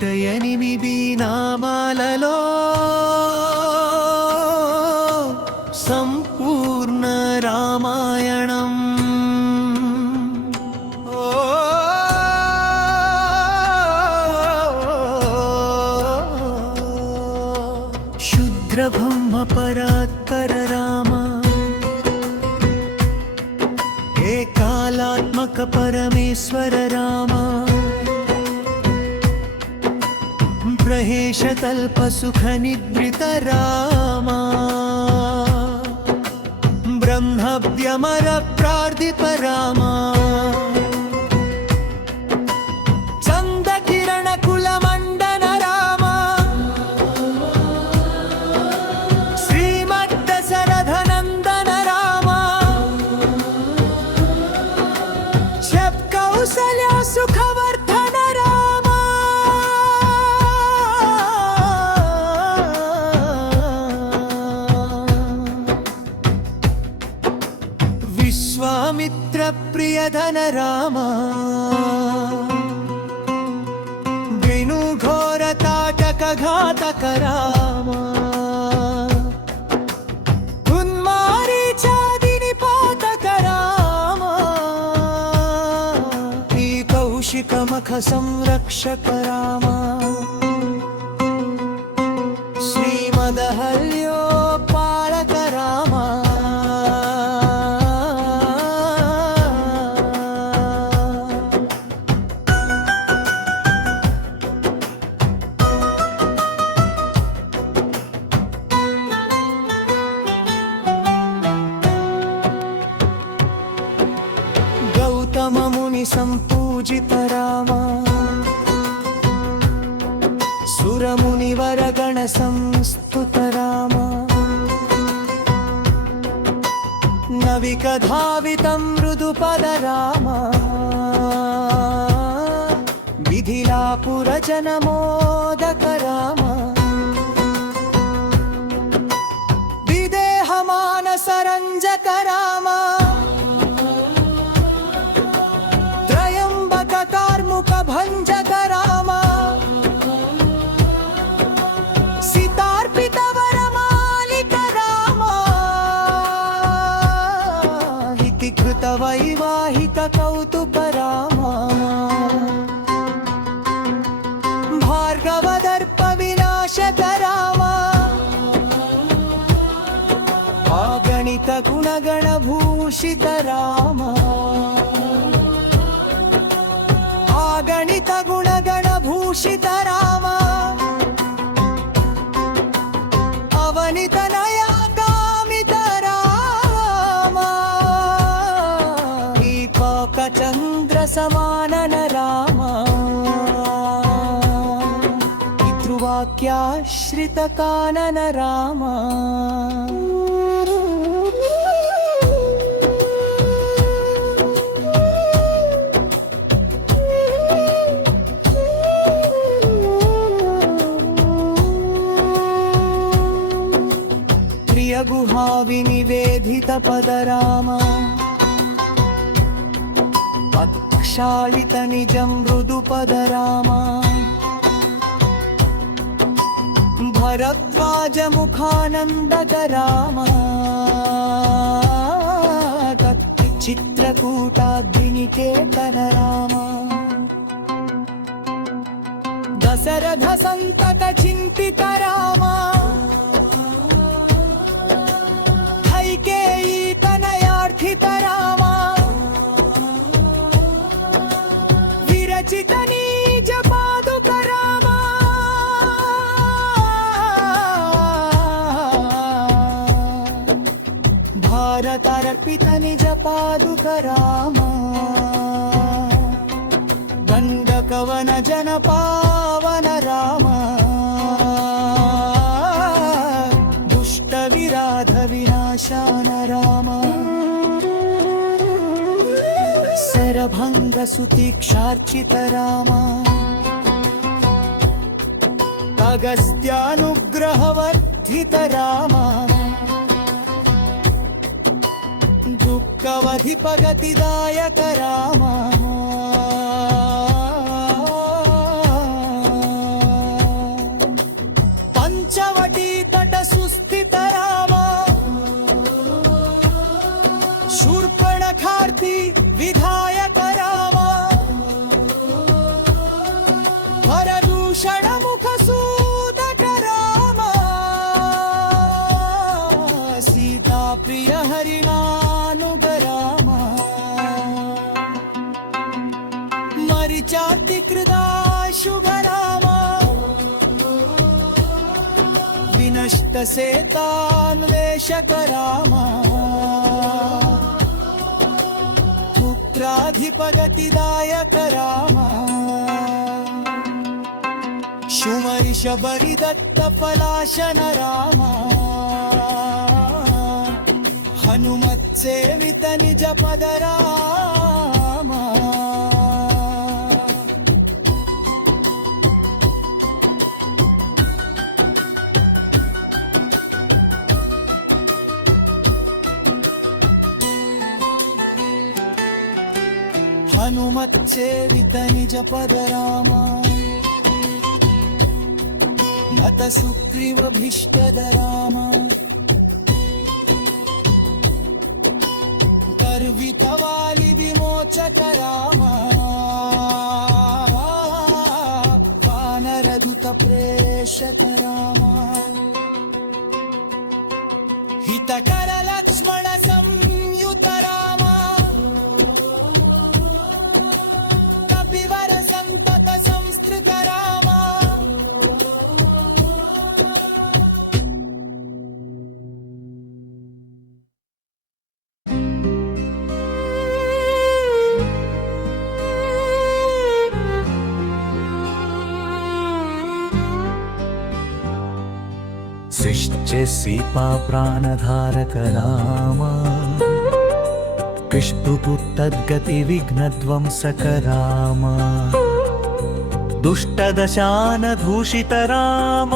108 నామాలలో సంపూర్ణ రామాయణం. శుద్ర బ్రహ్మ పరాత్పర రామ, ఏకాలాత్మక పరమేశ్వర రామ, మహేశతల్ప సుఖ నిద్రిత రామ, బ్రహ్మవ్యమర ప్రార్థిత రామ, చంద కిరణ కుల మండన రామ, శ్రీమద్ దశరథనందన రామ, శబ్ కౌసల్య సుఖవర్ధన రామ, విశ్వామిత్ర ప్రియధన రామ, వేణుఘోర తాటక ఘాతక రామ, ఉన్మారీచాదిని పాతక రామ, ఈ కౌశిక మఖ సంరక్షక రామ, శ్రీమదహల్యో పాలక రామ, గౌతమ ముని సంపూజిత రామ, సురముని వరగణ సంస్తుత రామ, నవిక ధావితం మృదుపద రామ, మిథిలాపుర జనమోదక రామ, విదేహ మానస రంజక రామ, కార్ముక భంజక రామ, సీతార్పిత వరమాలిక రామ, హితికృత వైవాహిక కౌతుక రామ, భార్గవ దర్ప వినాశక రామ, ఆగణిత గుణగణ భూషిత రామ, గణిత గుణగణ భూషిత రామ, అవనిత నయా కామిత రామ, దీపక చంద్ర సమానన రామ, పితృవాక్యాశ్రిత కానన రామ, గుహా వినివేదిత పద రామ, పక్షాళిత నిజం మృదు పద రామ, భరద్వాజ ముఖానందక రామ, కత్తి చిత్రకూటాగ్నికేతన రామ, దశరథ సంతత చింతిత రామ, తనయార్థిత రామ, విరచిత నీజ పాదుక రామ, భారతార్పిత నిజ పాదుక రామ, దండకవన జన పావన రామ, దుష్ట విరాధ వినాశాన రామ, శరభంగ సుతీక్షార్చిత రామ, అగస్త్యానుగ్రహవర్ధిత రామ, దుఃఖవధిపగతిదాయక రామ, शूर्पणखार्ति विधायक राम वरदूषण मुखसूदक राम सीता प्रिय हरिणानुग राम मरिचातिकृदाशुभ राम विनष्टसेतान्वेषक राम पुत्राधिपगतिदायक राम शुमरिशबरिदत्तपलाशन राम हनुमत्सेवित निजपद राम हनुमत्सेवित निजपद राम नत सुग्रीवभीष्टद राम गर्वितवालि विमोचक राम वानरदूत प्रेषक राम हितकर लक्ष्मण संयुत राम कपिवर संतत संस्कृत राम सृष्टे सीपा प्राणधारक राम विष्णुपुत्तद्गति विघ्नध्वंसक राम दुष्टदशानधूषित राम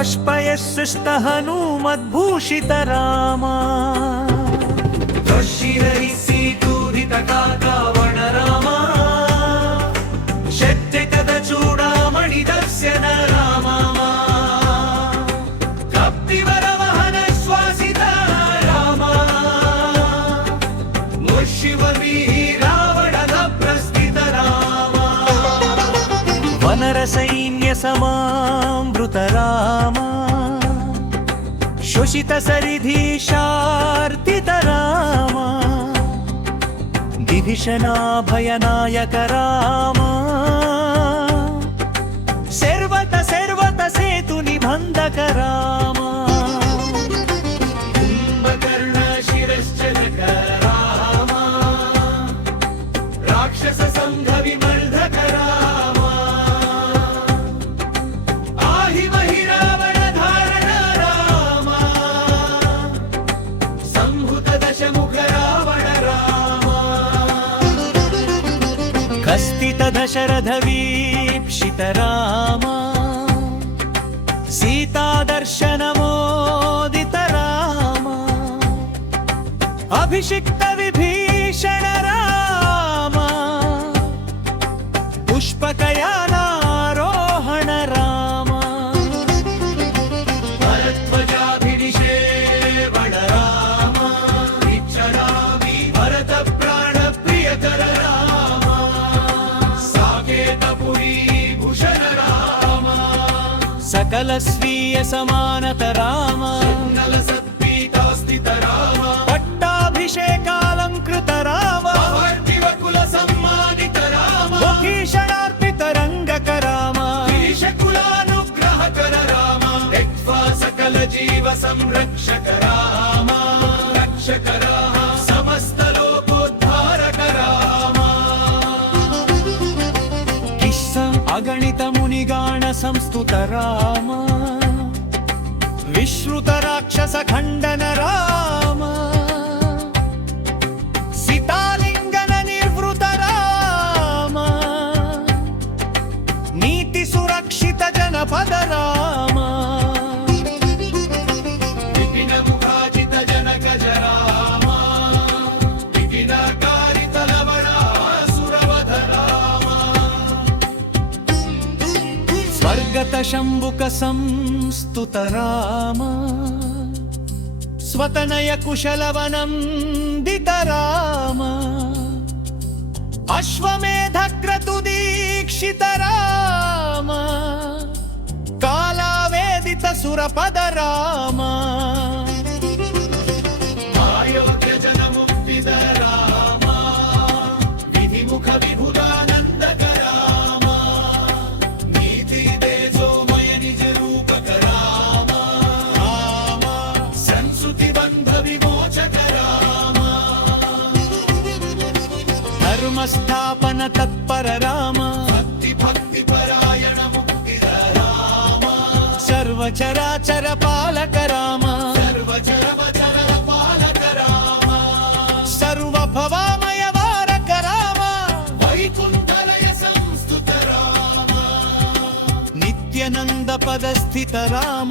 अश्पयशिष्ट हनुमद्भूषित राम शिरहिसीटूरित काकावण राम शक्तिकद चूडामणि दर्शन राम कप्तिवरवहन श्वासित राम मुर्शिववीरावणद प्रस्थित राम वनरसैन्य समावृत राम शोषित सरिधीशार्तित राम विभीषणाभयनायक राम सर्वत सर्वत सेतु निबन्धक राम कुम्भकर्ण शिरश्चनक राम राक्षस संघ विमर्दक राम आहि महि रावण धारण राम संभुत दशमुख रावण राम कस्तित दशरथ वीक्षित राम सीता दर्शन मोदित राम अभिषिक्त विभीषण राम पुष्पकयानारोहण राम भरद्वजाभिनिषेवण राम इच्छरामि भरत प्राण प्रियकर राम साकेतपुरी भूषण राम सकल स्वीय समानत राम नल सत्पीतास्थित राम पट्टाभिषेकालंकृत राम कुल सम्मानित राम भीषणार्पित रंगक राम कुलानुग्रहकर राम त्यक्त्वा सकल जीव संरक्षक राम रक्षक राम समस्त लोकोद्धारक राम किस्सा अगणित मुनिगाण संस्तुत राम विश्रुत राक्षस खंडन राम सीतालिंगन निर्वृत राम नीति सुरक्षित जनपद राम विपिन मुखाजित जनक राम विपिनकारित लवणासुरवध राम स्वर्गत शंभुक संस्तुत राम स्वतनय कुशलवनन्दित राम अश्वमेधक्रतुदीक्षित राम कालावेदित सुरपद राम अयोध्य जनमुक्तिद राम विधिमुख विभुदानन्दक राम नीति तेजोमय निज रूपक राम राम संस्कृति बन्ध विमोचक राम धर्म स्थापन तत्पर राम भक्ति परायण मुक्तिद राम सर्वचराचर पालक राम सर्वचर पालक राम सर्वभवामय वारक राम वैकुण्ठलय संस्तुत राम नित्यानन्द पदस्थित राम